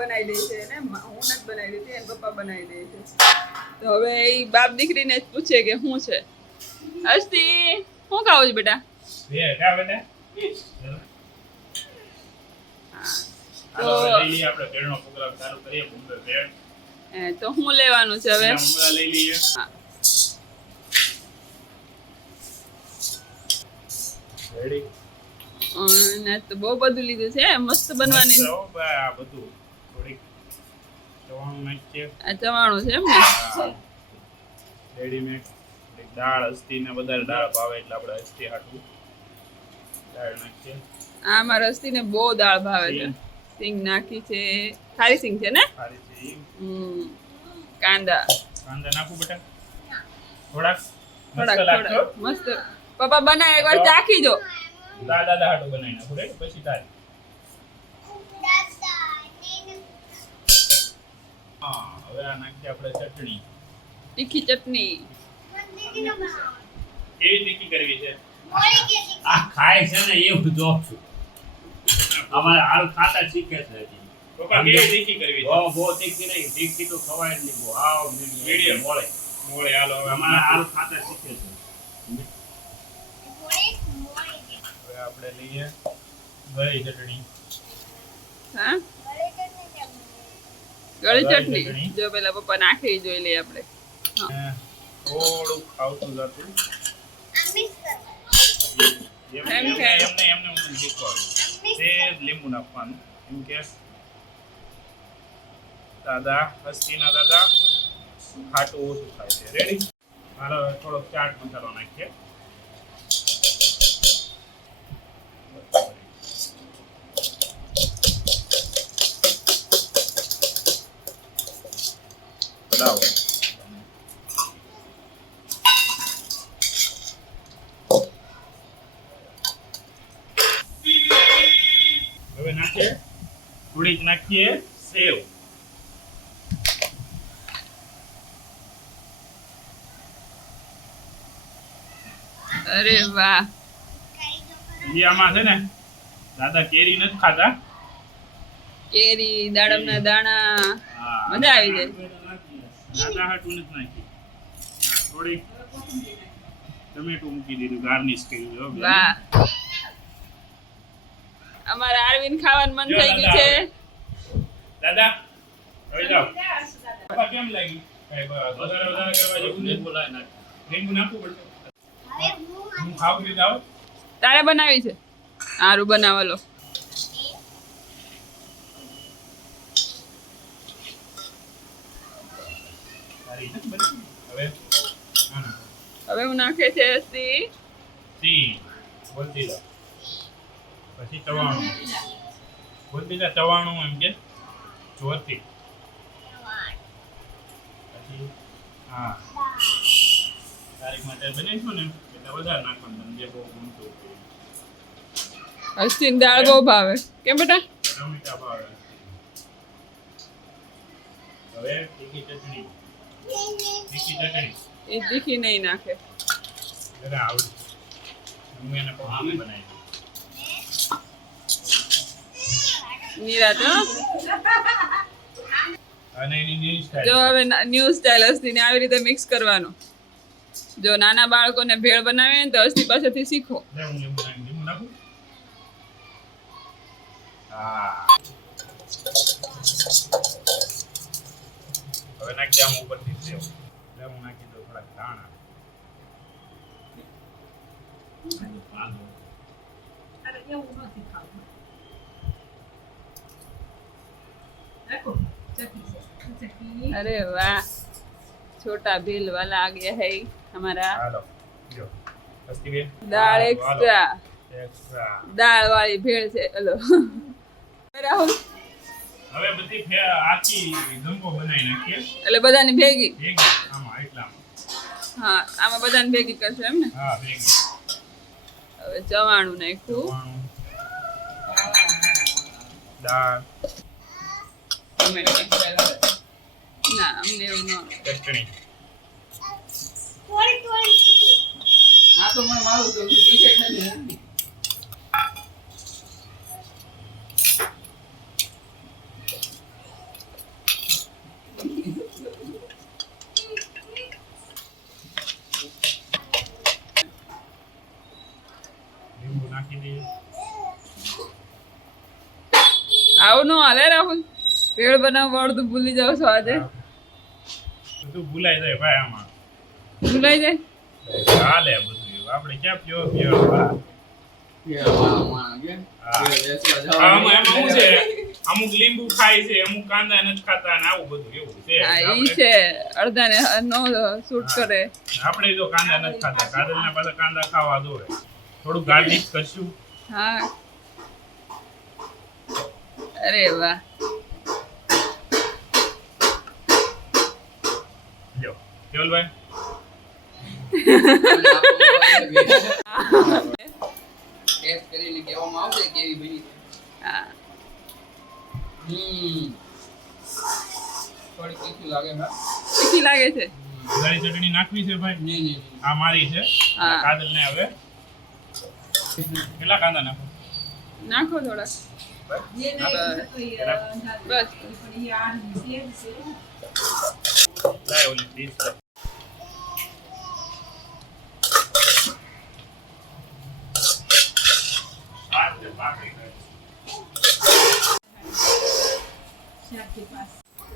બનાવી દે છે ને હું નથી બનાવી દેતી એના પપ્પા બનાવી દે છે તો હવે એ બાપ દીકરીને જ પૂછે કે શું છે હસ્તી શું ખાવું છે બેટા તો હું લેવાનું છે હવે ના તો બહુ બધું લીધું છે મસ્ત બનવાની ચવાણું છે એમ ને રેડીમેડ દાળ હસ્તી ને વધારે દાળ ભાવે એટલે આપણે હસ્તી હાટું દાળ નાખીએ આ મારા હસ્તી ને બહુ દાળ ભાવે છે સિંગ નાખી છે ખારી સિંગ છે ને ખારી સિંગ કાંદા નાખું બેટા થોડાક મસ્ત પપ્પા બનાવે એકવાર ચાખી જો દાદા હાટું બનાવી નાખું રે પછી તારે હા હવે આ નાખીએ આપણે ચટણી તીખી ચટણી કેવી તીખી કરવી છે આ ખાય છે ને એ જોબ છું અમારે હાલ ખાતા શીખે છે પપ્પા કેવી તીખી કરવી છે બહુ તીખી નહીં તીખી તો ખવાય જ નહીં બહુ હાવ મીડિયમ મોળે હાલો હવે અમારે હાલ ખાતા શીખે છે હવે આપણે લઈએ ગળી ચટણી હા ગળી ચટણી જો પેલા પપ્પા નાખી જોઈ લઈએ આપણે થોડું ખાવતું જતું એમને શીખવાડું તે લીંબુ નાખવાનું એમ કે દાદા હસ્તીના દાદા ખાટું ઓછું થાય છે રેડી હાલો થોડોક ચાટ મસાલો નાખીએ લાવો હવે નાખીએ થોડીક નાખીએ સેવ અરે વાહ ઇન્ડિયામાં છે ને દાદા કેરી નથી ખાતા કેરી દાડમના દાણા મજા આવી જાય દાદા હાટું નથી નાખી થોડીક ટમેટું મૂકી દીધું ગાર્નિશ કર્યું વાહ અમારા આરવિન ખાવાનું મન થઈ ગયું છે દાદા હવે જાઓ પપ્પા કેમ લાગી વધારે કરવા જેવું નહીં બોલાય ના લીંબુ નાખવું પડશે હું ખાવું લીધા તારે બનાવી છે સારું બનાવલો હવે હું નાખે છે સી બોલતી લો પછી ચવાણું બોલતી જા ચવાણું એમ કે ચોથી પછી હા તારીખ માટે બનાવીશું ને એટલે વધારે નાખવાનું તમને જે બહુ ગમતું હસ્તીન દાળ બહુ ભાવે કેમ બેટા ટમેટા ભાવે હવે તીખી ચટણી એ તીખી નહીં નાખે જરા આવડે હું એને પપ્પાને બનાવી નિરાત અને એની ન્યૂ સ્ટાઈલ જો હવે ન્યૂ સ્ટાઈલ હસ્તી ને આવી રીતે મિક્સ કરવાનું જો નાના બાળકોને ભેળ બનાવે ને તો હસ્તી પાસેથી શીખો લે હું લીંબુ નાખું હા હવે નાખી દે આમ ઉપરથી સેવ લે હું નાખી દઉં થોડા ધાણા अरे वाह छोटा भील वाला आ गया है हमारा હાલો જો હસ્તી બેન दाल एक्स्ट्रा એક્સ્ટ્રા दाल वाली भेड़ से हेलो राहुल હવે બધી આખી ગંગો બનાવી નાખીએ એટલે બધાની ભેગી ભેગી આમાં એટલામાં હા આમાં બધાની ભેગી કરશે એમ ને હા ભેગી હવે ચવાણું નાખ્યું દાળ ના અમને એવું ન ચટણી આ તો મને મારું તો ટી-શર્ટ નથી રાહુલ ભેળ બનાવવા અડધું ભૂલી જાવ છો આજે બધું ભૂલાઈ જાય ભાઈ આમાં ભૂલાઈ જાય હાલે બધું આપણે ક્યાં પ્યો આમાં એમાં શું છે અમુક લીંબુ ખાય છે અમુક કાંદા નથી ખાતા ને આવું બધું એવું છે હા ઈ છે અડધાને નો શૂટ કરે આપણે જો કાંદા નથી ખાતા કાદલના પાછા કાંદા ખાવા દોરે થોડું ગાર્લિક કરશું હા અરે વાહ લ્યો કેવલભાઈ ટેસ્ટ કરીને કહેવામાં આવશે કેવી બની છે હા થોડી તીખી લાગે હા તીખી લાગે છે ગળી ચટણી નાખવી છે ભાઈ નહીં આ મારી છે હા. કાદલ ને હવે કેટલા કાંદા નાખો નાખો થોડાક બસ લાય ઓલી ડીશ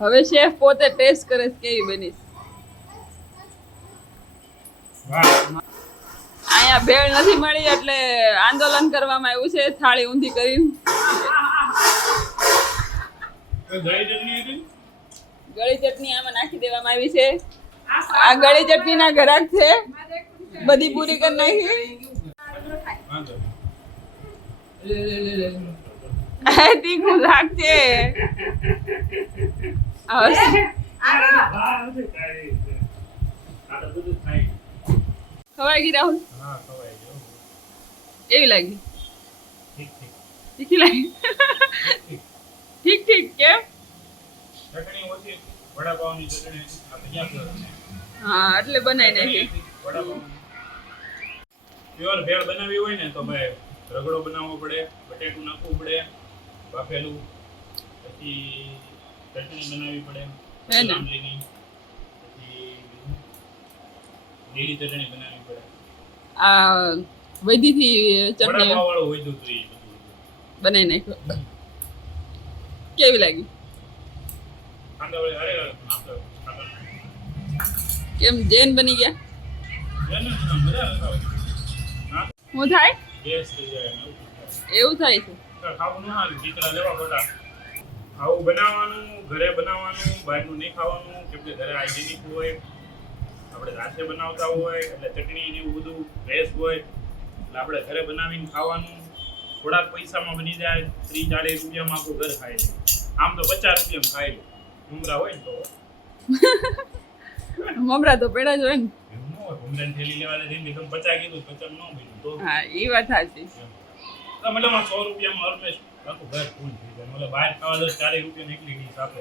હવે શેફ પોતે ટેસ્ટ કરે છે કેવી બની છે. વાહ અહીંયા ભેળ નથી મળી એટલે આંદોલન કરવામાં આવ્યું છે થાળી ઊંધી કરીને ગળી ચટણી હતી ગળી ચટણી આમાં નાખી દેવામાં આવી છે આ ગળી ચટણીના ઘરાક છે બધી પૂરી કરી નાખી વાંધો આ તીખું લાગશે હવે ખવાઈ ગઈ રાહુલ હા ખવાય ગયો કેવી લાગી ઠીક ઠીક તીખી લાગી ઠીક ઠીક કેમ ચટણી ઓછી વડાપાવની ચટણી આપણે ક્યાં કરવાની? હા એટલે બનાવી નાખી વડાપાવ પ્યોર ભેળ બનાવવી હોય ને તો ભાઈ રગડો બનાવવો પડે બટેટું નાખવું પડે બાફેલું પછી ચટણી બનાવવી પડે હે ને? આંબલીની પછી લીલી ચટણી બનાવવી પડે આ વૈદીથી ચટણી વડાપાવ વાળું હોય તો એ બધું બનાવી નાખ્યો કેવી લાગી કાંદા વડે અરે આપણે કેમ જૈન બની ગયા એને મજા આવે હું થાય ગેસ થઈ જાય ને એવું થાય છે ખાવું ન હાલ દીકરા લેવા ખોટા આવું બનાવવાનું ઘરે બનાવવાનું બહારનું નહીં ખાવાનું કેમ કે ઘરે હાઇજેનિક હોય આપણે જાતે બનાવતા હોય એટલે ચટણી ને એવું બધું ફ્રેશ હોય એટલે આપણે ઘરે બનાવીને ખાવાનું થોડાક પૈસામાં બની જાય 30-40 રૂપિયામાં આખું ઘર ખાય છે આમ તો 50 રૂપિયામાં ખાય લે ઉમરા હોય ને તો મમરા તો પેડા જ હોય ને એમ ન હોય ઉમરાની થેલી લેવા જઈને તમે 50 કીધું 50 ન બીજું તો હા એ વાત સાચી મતલબ 100 રૂપિયામાં હરમેશ આખું ઘર ફૂલ થઈ જાય મતલબ બહાર ખાવા દો 4 રૂપિયા નીકળી ડીશ આપે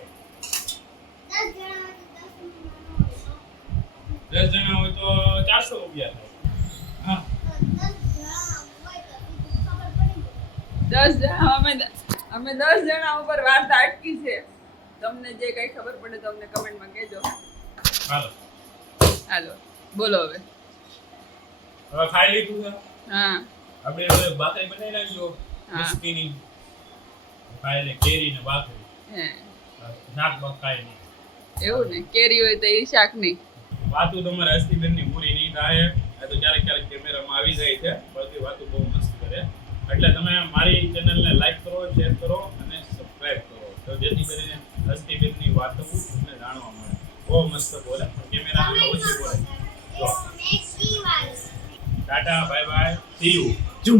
10 જણા હોય તો 400 રૂપિયા થાય હા 10 જણા અમે 10 જણા ઉપર વાર્તા અટકી છે તમને જે કઈ ખબર પડે તો અમને કમેન્ટમાં કહેજો હાલો હાલો બોલો હવે હવે ખાઈ લીધું છે હા આપણે હવે ભાખરી બનાવી નાખજો હા. મિસ્કીની ખાઈ લે કેરી ને ભાખરી હે શાક બકાય નહીં એવું ને કેરી હોય તો એ શાક નહીં વાતું તમારે હસ્તીબેનની પૂરી નહીં થાય આ તો ક્યારેક ક્યારેક કેમેરામાં આવી જાય છે બધી વાતો બહુ મસ્ત કરે એટલે તમે મારી ચેનલને લાઈક કરો શેર કરો અને સબસ્ક્રાઇબ કરો તો જેથી કરીને હસ્તીબેનની વાતો તમને જાણવા મળે બહુ મસ્ત બોલે કેમેરામાં ઓછી બોલે Tata bye bye see you